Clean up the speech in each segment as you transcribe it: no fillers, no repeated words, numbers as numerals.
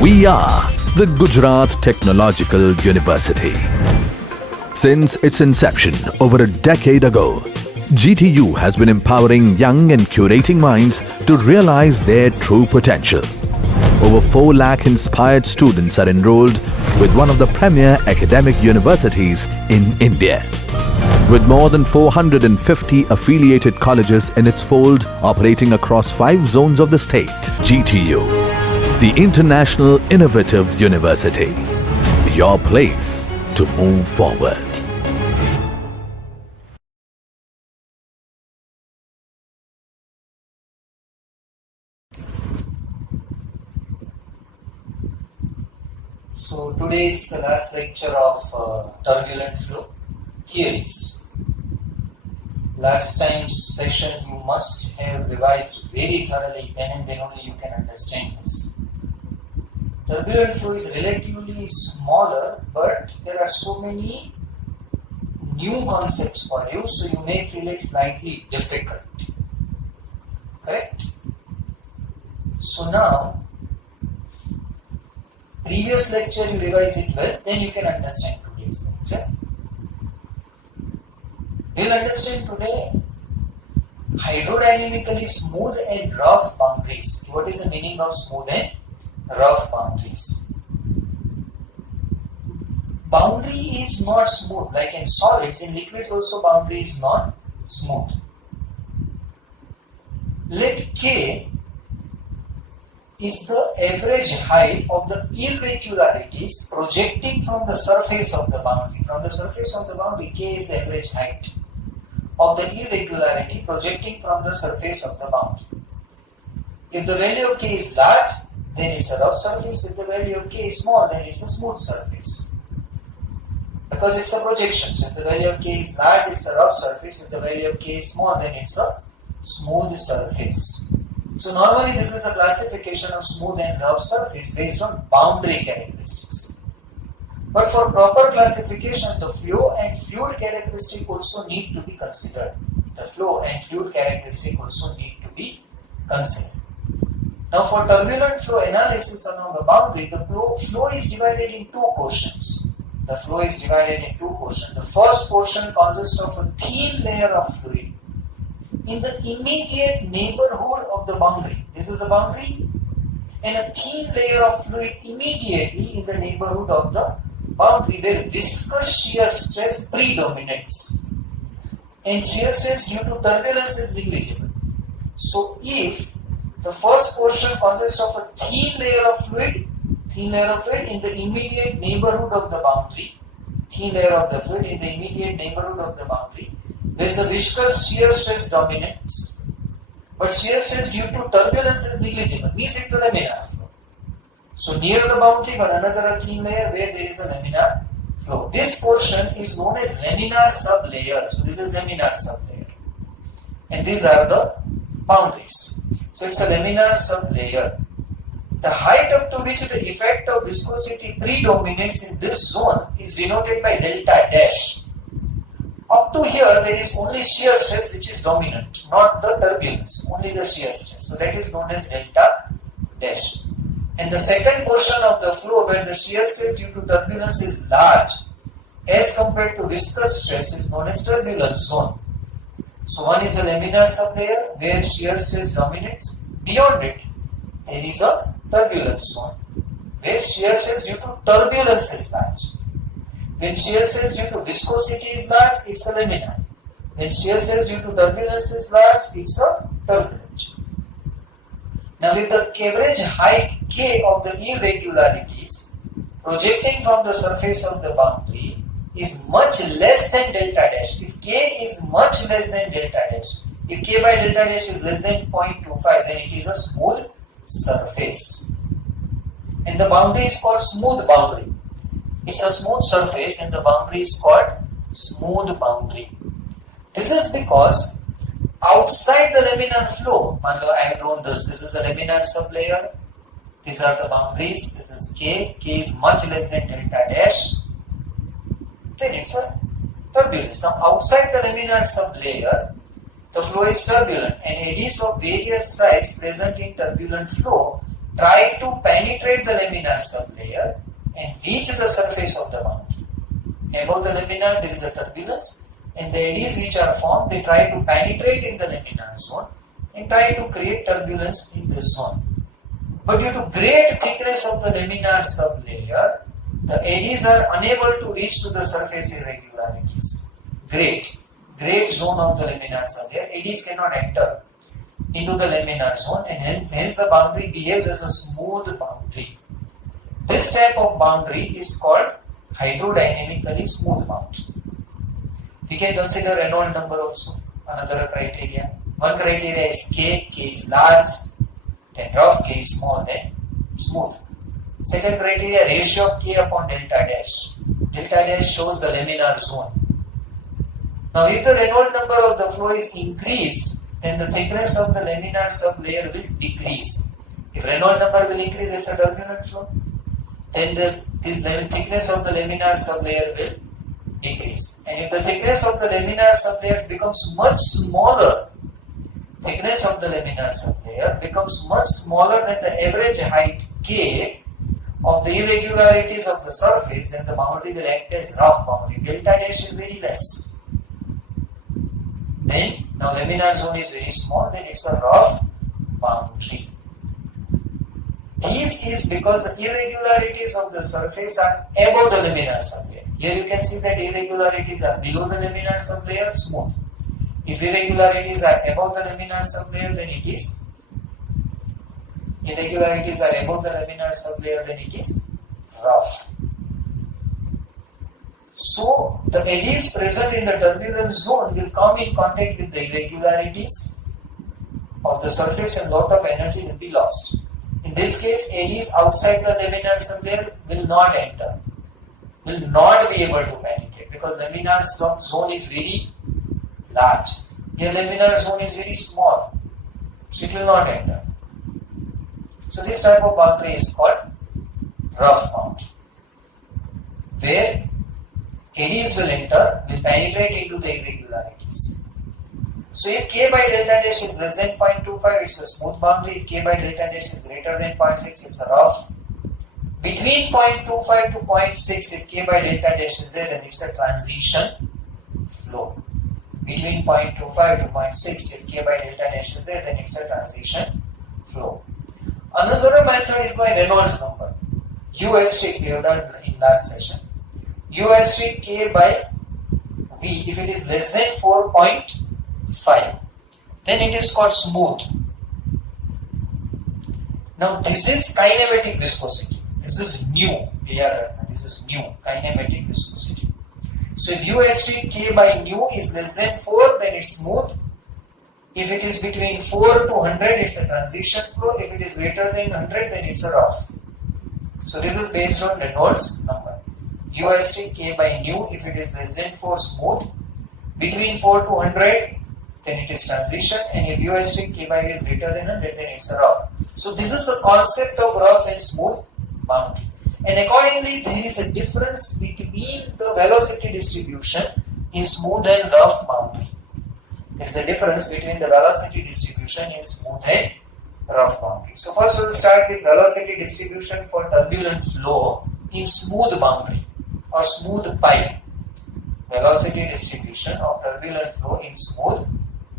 We are the Gujarat Technological University. Since its inception over a decade ago, GTU has been empowering young and curating minds to realize their true potential. Over 4 lakh inspired students are enrolled with one of the premier academic universities in India. With more than 450 affiliated colleges in its fold operating across 5 zones of the state, GTU, the International Innovative University, your place to move forward. So today it's the last lecture of turbulent flow theories. Last time's session you must have revised very thoroughly, then and then only you can understand this. Turbulent flow is relatively smaller, but there are so many new concepts for you, so you may feel it slightly difficult. Correct? So now, previous lecture you revise it well, then you can understand today's lecture. We'll understand today hydrodynamically smooth and rough boundaries. What is the meaning of smooth and rough boundaries? Boundary is not smooth, like in solids. In liquids also boundary is not smooth. Let K is the average height of the irregularities projecting from the surface of the boundary. From the surface of the boundary, K is the average height of the irregularity projecting from the surface of the boundary. If the value of K is large, then it's a rough surface. If the value of K is small, then it's a smooth surface. Because it's a projection. So if the value of K is large, it's a rough surface. If the value of K is small, then it's a smooth surface. So normally this is a classification of smooth and rough surface based on boundary characteristics. But for proper classification, the flow and fluid characteristic also need to be considered. The flow and fluid characteristic also need to be considered. Now for turbulent flow analysis along the boundary, the flow is divided in 2 portions. The flow is divided in 2 portions. The first portion consists of a thin layer of fluid in the immediate neighborhood of the boundary. This is a boundary, and a thin layer of fluid immediately in the neighborhood of the boundary where viscous shear stress predominates and shear stress due to turbulence is negligible. So if the first portion consists of a thin layer of fluid in the immediate neighborhood of the boundary, thin layer of the fluid in the immediate neighborhood of the boundary, where the viscous shear stress dominates, but shear stress due to turbulence is negligible, means it's a laminar flow. So near the boundary, but another thin layer where there is a laminar flow. This portion is known as laminar sublayer. So this is laminar sublayer, and these are the boundaries. So it's a laminar sublayer. The height up to which the effect of viscosity predominates in this zone is denoted by delta dash. Up to here, there is only shear stress which is dominant, not the turbulence, only the shear stress. So that is known as delta dash. And the second portion of the flow where the shear stress due to turbulence is large as compared to viscous stress is known as turbulence zone. So one is a laminar sublayer where shear stress dominates. Beyond it, there is a turbulence zone where shear stress due to turbulence is large. When shear stress due to viscosity is large, it's a laminar. When shear stress due to turbulence is large, it's a turbulent. Now with the average height K of the irregularities projecting from the surface of the boundary is much less than delta dash. If K is much less than delta dash, if K by delta dash is less than 0.25, then it is a smooth surface. And the boundary is called smooth boundary. It's a smooth surface and the boundary is called smooth boundary. This is because outside the laminar flow, I have drawn this is a laminar sublayer, these are the boundaries, this is K is much less than delta dash, then it's a turbulence. Now outside the laminar sublayer, the flow is turbulent and eddies of various size present in turbulent flow try to penetrate the laminar sublayer and reach the surface of the boundary. Above the laminar there is a turbulence, and the eddies which are formed, they try to penetrate in the laminar zone and try to create turbulence in this zone. But due to great thickness of the laminar sublayer, the eddies are unable to reach to the surface irregularities. Great zone of the laminar sublayer, eddies cannot enter into the laminar zone, and hence the boundary behaves as a smooth boundary. This type of boundary is called hydrodynamically smooth boundary. We can consider Reynolds number also, another criteria. One criteria is K is large, then rough, K is small, then smooth. Second criteria, ratio of K upon delta dash. Delta dash shows the laminar zone. Now if the Reynolds number of the flow is increased, then the thickness of the laminar sublayer will decrease. If Reynolds number will increase, it's a turbulent flow. Then this thickness of the laminar sublayer will decrease. And if the thickness of the laminar sublayer becomes much smaller, thickness of the laminar sublayer becomes much smaller than the average height K of the irregularities of the surface, then the boundary will act as rough boundary. Delta dash is very less. Then, now laminar zone is very small, then it's a rough boundary. This is because the irregularities of the surface are above the laminar sublayer. Here you can see that irregularities are below the laminar sublayer, smooth. If irregularities are above the laminar sublayer, then it is rough. So the eddies present in the turbulent zone will come in contact with the irregularities of the surface, and lot of energy will be lost. In this case, eddies outside the laminar sublayer will not enter, will not be able to penetrate, because laminar zone is very large. Here laminar zone is very small, so it will not enter. So this type of boundary is called rough boundary, where eddies will enter, will penetrate into the irregularities. So if K by delta dash is less than 0.25, it's a smooth boundary. If K by delta dash is greater than 0.6, it's a rough. Between 0.25 to 0.6, if K by delta dash is there, then it's a transition flow. Between 0.25 to 0.6, if K by delta dash is there, then it's a transition flow. Another method is by Reynolds number. U strict we have done in last session. U strict K by V, if it is less than 4.5, then it is called smooth. Now this is kinematic viscosity. This is new. This is new kinematic viscosity. So if U strict K by nu is less than 4, then it's smooth. If it is between 4 to 100, it's a transition flow. If it is greater than 100, then it's a rough. So this is based on Reynolds number. U strict K by nu, if it is less than 4, smooth. Between 4 to 100, then it is transition. And if U strict K by V is greater than 100, then it's a rough. So this is the concept of rough and smooth boundary. And accordingly, there is a difference between the velocity distribution in smooth and rough boundary. There is a difference between the velocity distribution in smooth and rough boundary. So first we will start with velocity distribution for turbulent flow in smooth boundary or smooth pipe. Velocity distribution of turbulent flow in smooth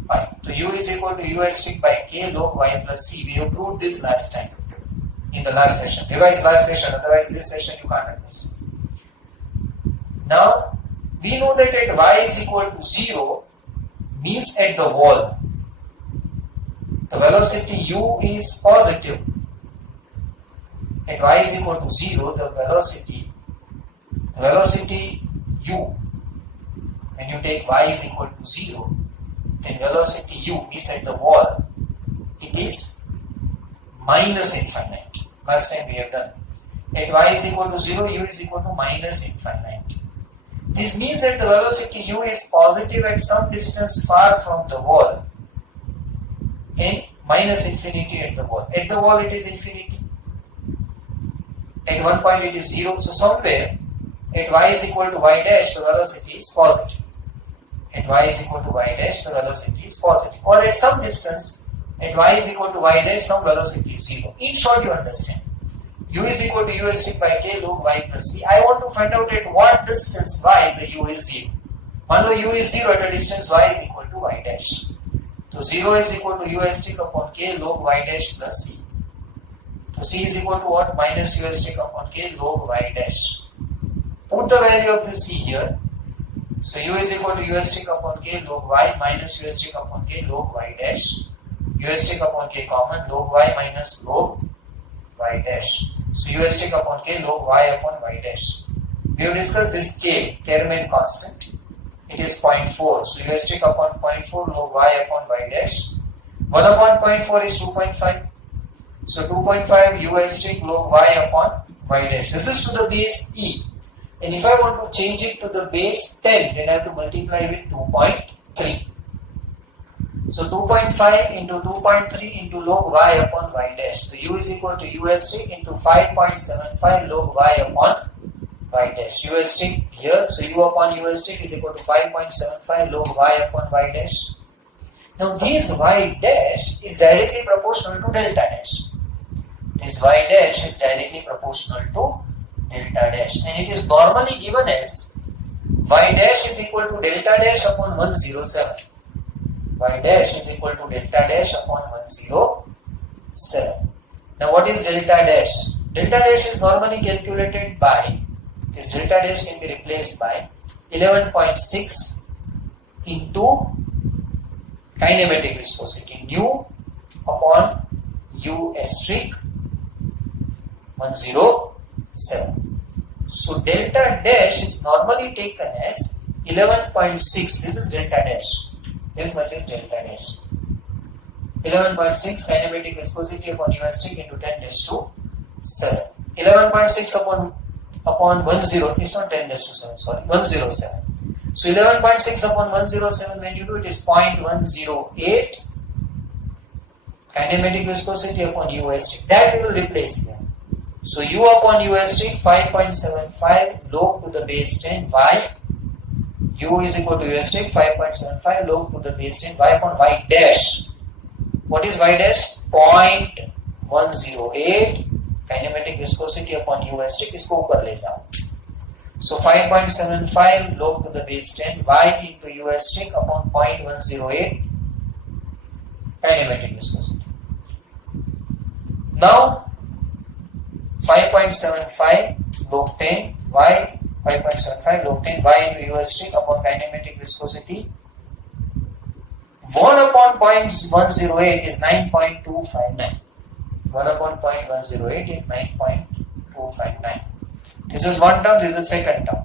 pipe. So U is equal to U strict by K log Y plus C. We have proved this last time in the last session. Revise last session, otherwise this session you can't understand. Now we know that at Y is equal to 0 means at the wall the velocity U is positive. At Y is equal to 0, the velocity U, when you take Y is equal to 0, then velocity U is at the wall, it is minus infinite. Last time we have done. At Y is equal to 0, U is equal to minus infinite. This means that the velocity U is positive at some distance far from the wall and minus infinity at the wall. At the wall it is infinity. At one point it is 0. So somewhere at Y is equal to Y dash, the velocity is positive. At Y is equal to Y dash, the velocity is positive. Or at some distance at y is equal to y dash, some velocity is 0. In short, you understand. U is equal to u strict by k log y plus c. I want to find out at what distance y the u is 0. मान लो u is 0 at a distance y is equal to y dash. So 0 is equal to u strict upon k log y dash plus c. So c is equal to what? Minus u strict upon k log y dash. Put the value of the c here. So u is equal to u strict upon k log y minus u strict upon k log y dash. U strict upon k common, log y minus log y dash. So u strict upon k log y upon y dash. We have discussed this k, Kelvin constant. It is 0.4. So u strict upon 0.4 log y upon y dash. 1 upon 0.4 is 2.5. So 2.5 u strict log y upon y dash. This is to the base e. And if I want to change it to the base 10, then I have to multiply with 2.3. So 2.5 into 2.3 into log y upon y dash. So u is equal to u strict into 5.75 log y upon y dash. U strict here. So u upon u strict is equal to 5.75 log y upon y dash. Now this y dash is directly proportional to delta dash. This y dash is directly proportional to delta dash, and it is normally given as y dash is equal to delta dash upon 107. Y dash is equal to delta dash upon 107. Now what is delta dash? Delta dash is normally calculated by, this delta dash can be replaced by 11.6 into kinematic viscosity nu upon u strict 107. So delta dash is normally taken as 11.6. This is delta dash. This much is delta dash. 11.6 kinematic viscosity upon u strict into 10 raised to 7. 11.6 upon 10 is not 10 raised to 7, sorry, 107. So 11.6 upon 107, when you do it is 0.108 kinematic viscosity upon u strict. That we will replace here. So u upon u strict 5.75 log to the base 10 y. U is equal to u strict 5.75 log to the base 10 y upon y dash. What is y dash? 0.108 kinematic viscosity upon u strict. इसको ऊपर ले जाओ. So 5.75 log to the base 10 y into u strict upon 0.108 kinematic viscosity. Now 5.75 log 10 y 5.75 log 10 y into u strict upon kinematic viscosity 1 upon 0.108 is 9.259. 1 upon 0.108 is 9.259. This is one term, this is second term.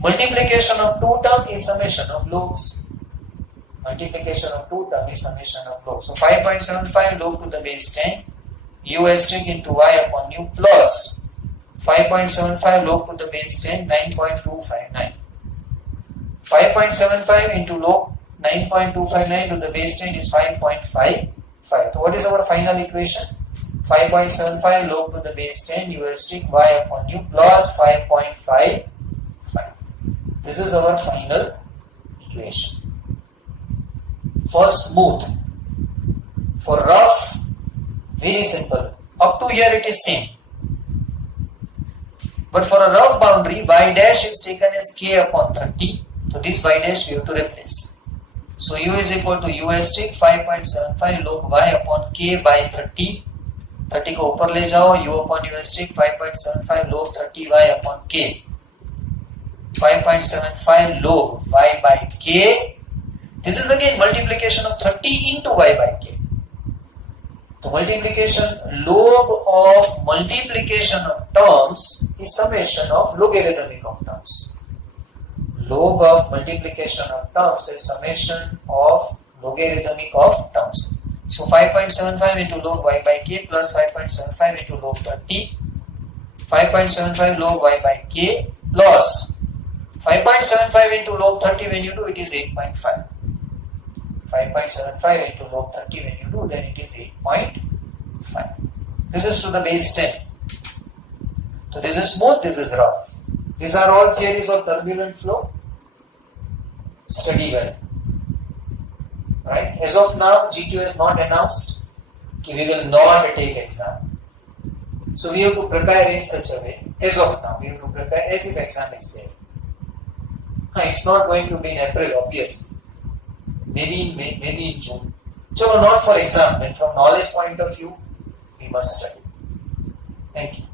Multiplication of two term is summation of logs. Multiplication of two term is summation of logs. So 5.75 log to the base 10 u strict into y upon u plus 5.75 log to the base 10 9.259. 5.75 into log 9.259 to the base 10 is 5.55. So what is our final equation? 5.75 log to the base 10 u strict y upon u plus 5.55. This is our final equation. For smooth, for rough, very simple. Up to here it is same. But for a rough boundary, y dash is taken as k upon 30. So this y dash we have to replace. So u is equal to u strict 5.75 log y upon k by 30. 30 को ऊपर ले जाओ, u upon u strict 5.75 log 30 y upon k. 5.75 log y by k. This is again multiplication of 30 into y by k. So multiplication, log of multiplication of terms is summation of logarithmic of terms. Log of multiplication of terms is summation of logarithmic of terms. So 5.75 into log y by k plus 5.75 into log 30. 5.75 log y by k plus 5.75 into log 30 when you do it is 8.5. 5.75 into log 30 when you do then it is 8.5. This is to the base 10. So this is smooth, this is rough. These are all theories of turbulent flow. Study well. Right? As of now, GTU has not announced that we will not take exam. So we have to prepare in such a way. As of now, we have to prepare as if exam is there. It's not going to be in April, obviously. Maybe in May, maybe in June. So not for exam, but from knowledge point of view, we must study. Thank you.